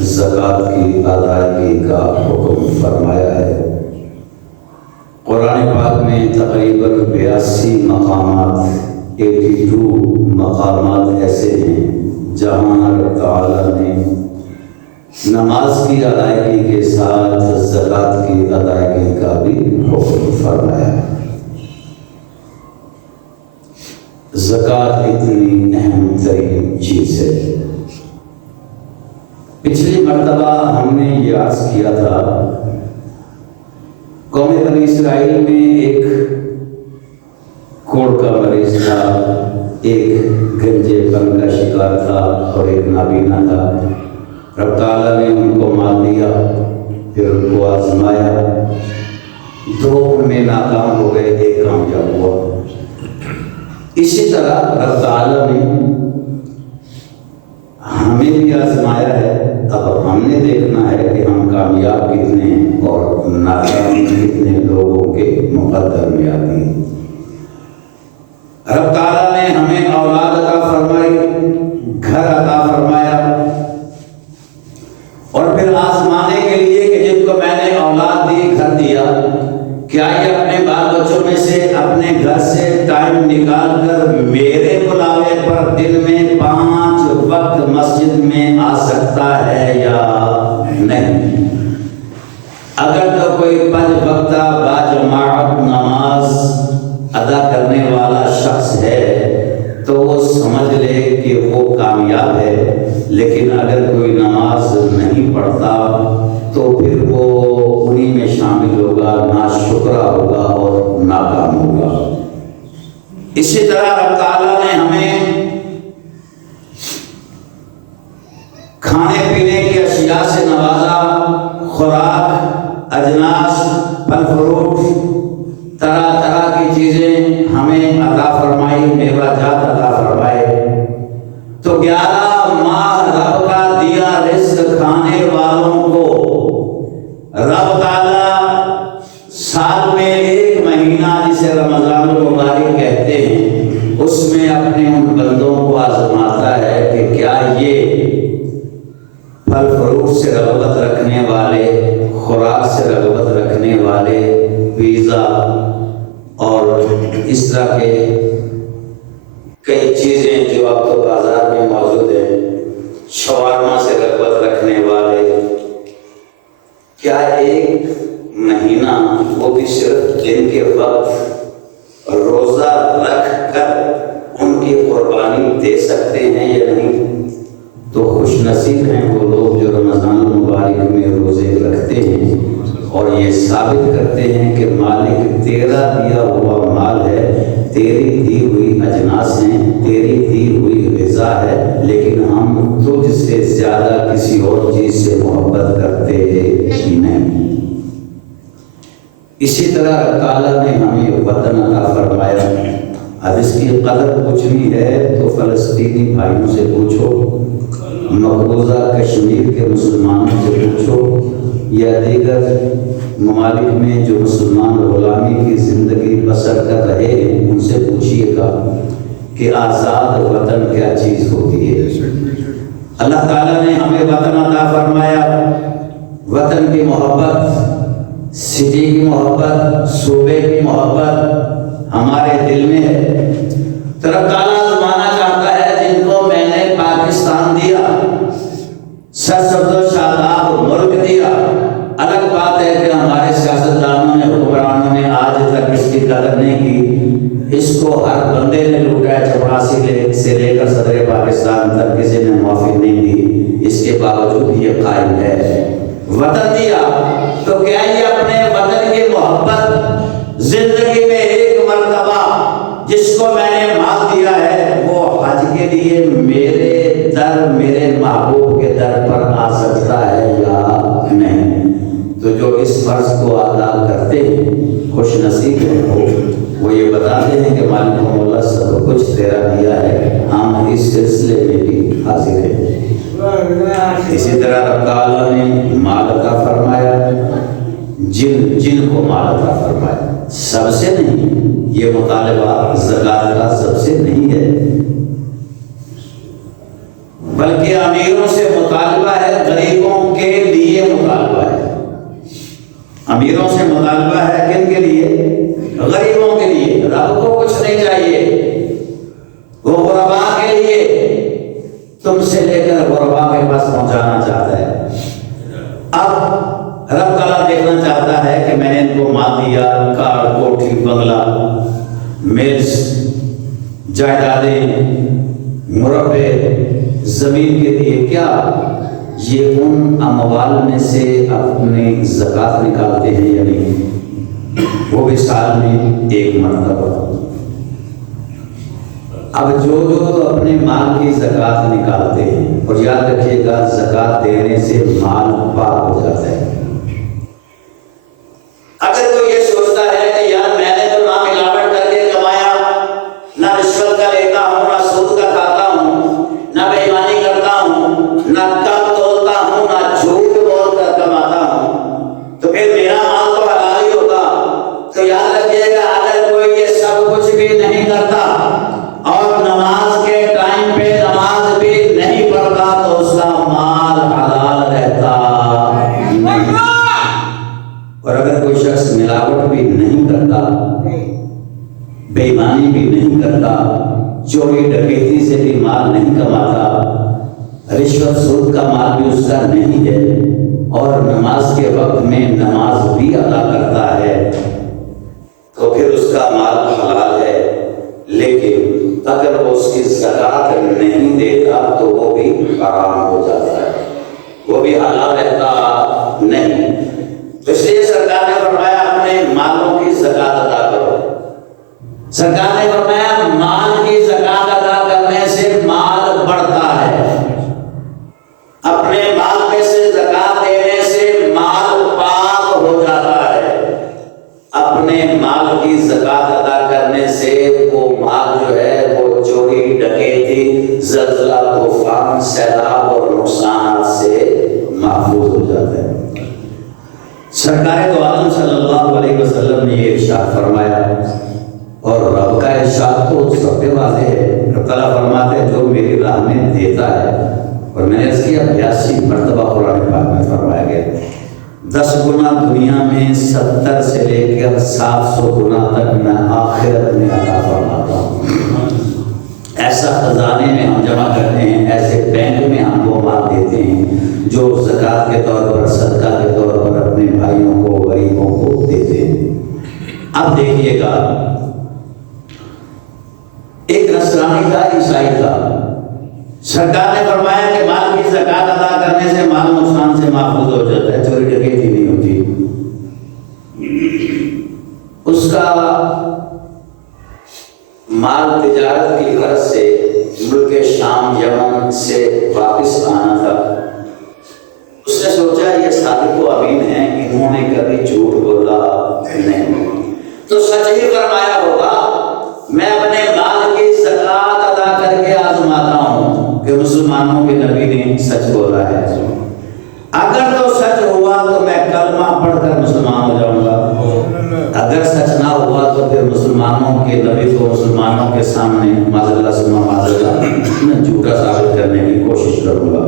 زکوٰۃ کی ادائیگی کا حکم فرمایا ہے۔ قرآن پاک میں تقریباً 82 مقامات 82 مقامات ایسے ہیں جہاں اللہ تعالیٰ نے نماز کی ادائیگی کے ساتھ زکوٰۃ کی ادائیگی کا بھی حکم فرمایا ہے۔ زکوٰۃ اتنی اہم ترین چیز ہے۔ پچھلی مرتبہ ہم نے یہ عرض کیا تھا، قوم بنی اسرائیل میں ایک کوڑ کا مریض تھا، ایک گنجے پن کا شکار تھا اور ایک نابینا تھا۔ رب تعالیٰ نے ان کو مال دیا، پھر ان کو آزمایا، 2 ان میں ناکام ہو گئے، 1 کامیاب ہوا۔ اسی طرح رب تعالیٰ نے ہمیں بھی آزمایا ہے۔ اب ہم نے دیکھنا ہے کہ ہم کامیاب کتنے ہیں اور ناکام کتنے لوگوں کے مقدر میں آتی ہیں۔ رب تعالیٰ نے ہمیں اولاد عطا فرمائی، گھر عطا فرمایا، اور پھر آزمانے کے لیے کہ جن کو میں نے اولاد دی، گھر دیا، کیا یہ اپنے بال بچوں میں سے اپنے گھر سے ٹائم نکال کر میرے بلاوے پر دن میں 5 وقت مسجد میں آ سکتا ہے یا نہیں؟ اگر تو کوئی 5 وقتہ باجماعت نماز ادا کرنے والا شخص ہے تو وہ سمجھ لے کہ وہ کامیاب ہے، لیکن اگر کوئی نماز نہیں پڑھتا تو پھر وہ انہی میں شامل ہوگا، ناشکرا ہوگا اور ناکام ہوگا۔ اسی طرح رب تعالیٰ نے ہمیں کھانے پینے کی اشیاء سے نوازا، خوراک، اجناس، پھل فروٹ، طرح طرح کی چیزیں ہمیں عطا فرمائی، میوہ جات عطا فرمائے۔ تو 11 ماہ رب کا دیا رزق کھانے والوں کو رب تعالیٰ سال میں 1 مہینہ جسے رمضان المبارک کہتے ہیں، اس میں اپنے ان بندوں کو آزماتا ہے کہ کیا یہ پھل فروٹ سے رغبت رکھنے والے، خوراک سے رغبت رکھنے والے، پیزا اور اس طرح کے کئی چیزیں جو اب تو بازار میں موجود ہیں، شاورما سے رغبت رکھنے والے، کیا 1 مہینہ وہ بھی صرف دن کے وقت روزہ رکھ کر ان کی قربانی دے سکتے ہیں یا نہیں؟ تو خوش نصیب ہیں وہ لوگ جو رمضان المبارک میں روزے رکھتے ہیں اور یہ ثابت کرتے ہیں کہ مالک تیرا دیا ہوا مال ہے، تیری دی ہوئی اجناس ہیں، تیری دی ہوئی غذا ہے، لیکن ہم تجھ سے زیادہ کسی اور چیز سے محبت کرتے ہی نہیں۔ اسی طرح اللہ تعالیٰ نے ہمیں وطن عطا فرمایا۔ اب اس کی قدر پوچھنی ہے تو فلسطینی بھائیوں سے پوچھو، مقبوضہ کشمیر کے مسلمانوں سے پوچھو، یا دیگر ممالک میں جو مسلمان غلامی کی زندگی بسر کر رہے ہیں ان سے پوچھیے گا کہ آزاد وطن کیا چیز ہوتی ہے۔ اللہ تعالیٰ نے ہمیں وطن عطا فرمایا، وطن کی محبت، سٹی کی محبت، صوبے کی محبت ہمارے دل میں ہے۔ تو رب تعالیٰ زمانہ چاہتا ہے جن کو میں نے پاکستان دیا، سرسبز و شاداب ملک دیا، الگ بات ہے کہ ہمارے سیاستدانوں نے، حکمرانوں نے آج تک اس کی قدر نہیں کی۔ اس کو ہر بندے نے لوٹا ہے، 84 سے لے کر صدر پاکستان تک کسی نے معافی نہیں دی، اس کے باوجود یہ قائم ہے۔ وطن دیا تو کیا یہ اپنے وطن کی محبت زندگی میں 1 مرتبہ جس کو میں نے مال دیا ہے وہ حج کے لیے میرے در، میرے محبوب کے در پر آ سکتا ہے یا نہیں؟ تو جو اس فرض کو ادا کرتے ہیں خوش نصیب ہیں، وہ یہ بتاتے ہیں کہ مالک مولا سب کچھ تیرا دیا ہے، ہم اس سلسلے میں بھی حاضر ہیں۔ اسی طرح رب تعالیٰ نے مال عطا فرمایا، جن کو مال عطا فرمایا، سب سے نہیں، یہ مطالبہ زکوٰۃ کا سب سے نہیں ہے، بلکہ امیروں سے مطالبہ ہے، غریبوں امیروں سے مطالبہ ہے کن کے لیے؟ غریبوں کے لیے۔ رب کو کچھ نہیں چاہیے، وہ غربا کے لیے تم سے لے کر غربا کے پاس پہنچانا چاہتا ہے۔ اب رب تعالیٰ دیکھنا چاہتا ہے کہ میں نے ان کو مال دیا، کار، کوٹھی، بنگلہ، ملز، جائیدادیں، مربع، زمین کے لیے کیا یہ ان اموال میں سے اپنی زکوٰۃ نکالتے ہیں یا نہیں؟ وہ بھی سال میں ایک مرتبہ۔ اب جو تو اپنے مال کی زکوٰۃ نکالتے ہیں، اور یاد رکھیے گا زکوٰۃ دینے سے مال پاک ہو جاتا ہے۔ اگر کوئی یہ سوچتا ہے کہ یار میں نے تو نہ ملاوٹ کر کے کمایا، نہ رشوت کا لیتا ہوں، نہ سود کا کھاتا ہوں، نہ بے ایمانی کرتا ہوں، نہ کم تولتا ہوں، نہ جھوٹ بول کر کماتا ہوں، تو پھر میرا مال تو حلال ہی ہوگا۔ تو یاد رکھیے گا اگر کوئی یہ سب کچھ بھی نہیں کرتا اور نماز کے ٹائم پہ نماز بھی نہیں پڑھتا تو اس کا مال حلال رہتا نہیں۔ اور اگر کوئی شخص ملاوٹ بھی نہیں کرتا، بے ایمانی بھی نہیں کرتا، چوری ڈکیتی سے بھی مال نہیں کماتا، رشوت سود کا مال بھی اس کا نہیں ہے، اور نماز کے وقت میں نماز بھی ادا کرتا ہے، تو پھر اس کا مال حلال ہے۔ لیکن اگر وہ اس کی زکوٰۃ نہیں دیتا تو وہ بھی حرام ہو جاتا ہے، وہ بھی حلال رہتا نہیں۔ اس لیے سرکار نے فرمایا اپنے مالوں کی زکوٰۃ ادا کرو۔ سرکار نے فرمایا مال کی زکوٰۃ ادا کرنے سے مال بڑھتا ہے، اپنے مال میں سے زکوٰۃ دینے سے مال پاک ہو جاتا ہے، اپنے مال کی زکوٰۃ ادا کرنے سے وہ مال جو ہے وہ چوری ڈکیتی، زلزلہ، طوفان، سیلاب اور نقصانات سے محفوظ ہو جاتا ہے۔ سرکار دو عالم صلی اللہ علیہ وسلم نے یہ ارشاد فرمایا، اور رب کا ارشاد تو سب پہ واضح ہے۔ رب تعالیٰ فرماتے ہیں جو میری راہ میں دیتا ہے، اور میں نے اس کی 82 مرتبہ قرآن پاک میں فرمایا گیا، 10 گنا دنیا میں، 70 سے لے کر 700 گنا تک میں آخرت میں عطا فرماتا ہوں۔ ایسا خزانے میں ہم جمع کرتے ہیں، ایسے بینک میں ہم وہ مال دیتے ہیں جو زکوٰۃ کے طور پر، صدقہ کے طور پر اپنے بھائیوں کو، غریبوں کو دیتے ہیں۔ اب دیکھیے گا ایک نصرانی تھا، عیسائی تھا، سرکار نے فرمایا کہ مال کی زکوٰۃ ادا کرنے سے مال نقصان سے محفوظ ہو جاتا ہے، چوری ڈکیتی نہیں ہوتی۔ اس کا مال تجارت کی غرض سے ملک شام، یمن سے واپس آنا تھا۔ اس نے سوچا یہ صادق و امین ہیں، انہوں نے کبھی جھوٹ بولا نہیں، تو سچ ہی فرمایا ہوگا۔ میں اپنے مال کی زکوٰۃ ادا کر کے آزماتا ہوں کہ مسلمانوں کے نبی نے سچ بولا ہے۔ اگر تو سچ ہوا تو میں کلمہ پڑھ کر مسلمان ہو جاؤں گا، اگر سچ نہ ہوا تو پھر مسلمانوں کے نبی کو مسلمانوں کے سامنے معذاللہ ثم معذاللہ میں جھوٹا ثابت کرنے کی کوشش کروں گا۔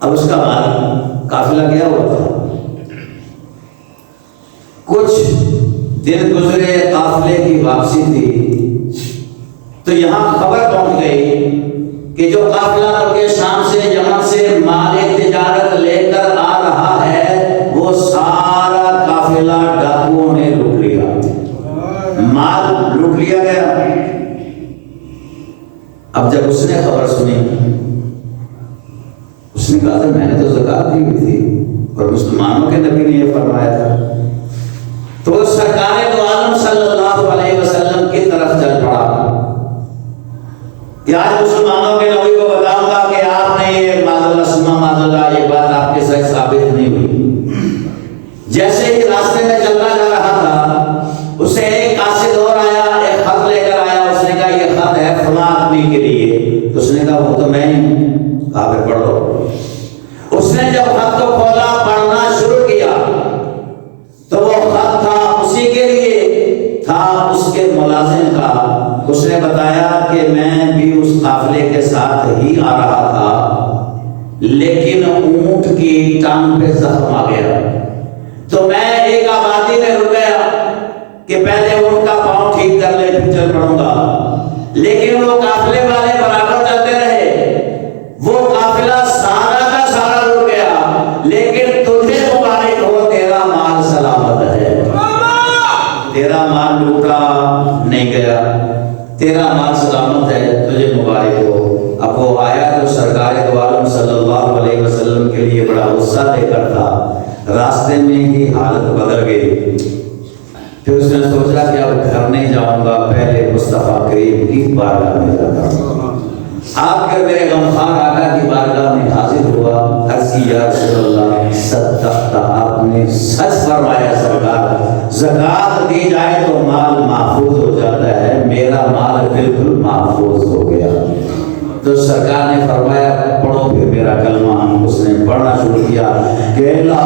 اب اس کا مال قافلہ گیا ہوا تھا، کچھ دن گزرے، قافلے کی واپسی تھی، تو یہاں خبر پہنچ گئی کہ جو قافلہ ملک شام سے، یمن سے مال تجارت لے کر آ رہا ہے، وہ سارا قافلہ ڈاکوؤں نے لوٹ لیا، مال لوٹ لیا گیا۔ اب جب اس نے خبر سنی، اس نے کہا تھا میں نے تو زکوٰۃ دی ہوئی تھی اور مسلمانوں کے نبی نے یہ فرمایا تھا، تو سرکار دو عالم صلی اللہ علیہ وسلم کی طرف چل پڑا کہ آج مسلمانوں کے نبی کو بتاؤں گا کہ آپ نے یہ معذاللہ ثم معذاللہ یہ بات آپ کے سچ ثابت نہیں ہوئی۔ جیسے ہی راستے میں چلتا جا رہا تھا، اسے ایک قاصد اور آیا، ایک خط لے کر آیا، اس نے کہا یہ خط ہے فلاں آدمی کے لیے، تو اس نے کہا وہ تو میں ہی، کہا پھر پڑھ لو۔ اس نے جب خط کو کھولا، پڑھنا شروع کیا تو وہ خط تھا اسی کے لیے، تھا اس کے ملازم کا۔ اس نے بتایا کہ میں بھی اس قافلے کے ساتھ ہی آ رہا تھا، لیکن اونٹ کی ٹانگ پہ زخم آ گیا، تو میں ایک آبادی میں رک گیا کہ پہلے ان کا پاؤں ٹھیک کر لے پھر چل پڑوں گا، لیکن وہ قافلے والے برابر چلتے رہے، وہ قافلہ سارا کا سارا رک گیا، لیکن تجھے مبارک ہو، تیرا مال سلامت ہے، تیرا مال لوٹا نہیں گیا، تیرا مال سلامت ہے، تجھے مبارک ہو۔ اب وہ آیا تو سرکار دو عالم صلی اللہ علیہ وسلم کے لیے بڑا غصہ لے کر تھا، راستے میں ہی حالت بدل گئی۔ پھر اس نے سوچا کہ اب گھر نہیں جاؤں گا، پہلے مصطفیٰ کریم کی بارگاہ میں جاتا ہوں۔ آپ کے میرے غمخوار آقا کی بارگاہ میں حاضر ہوا، عرض کی یا رسول اللہ صدقت، آپ نے سچ فرمایا سرکار، زکوٰۃ دی جائے تو مال محفوظ ہو جاتا ہے، میرا مال بالکل محفوظ ہو گیا۔ تو سرکار نے فرمایا پڑھو پھر میرا کلمہ۔ اس نے پڑھنا شروع کیا کہ لا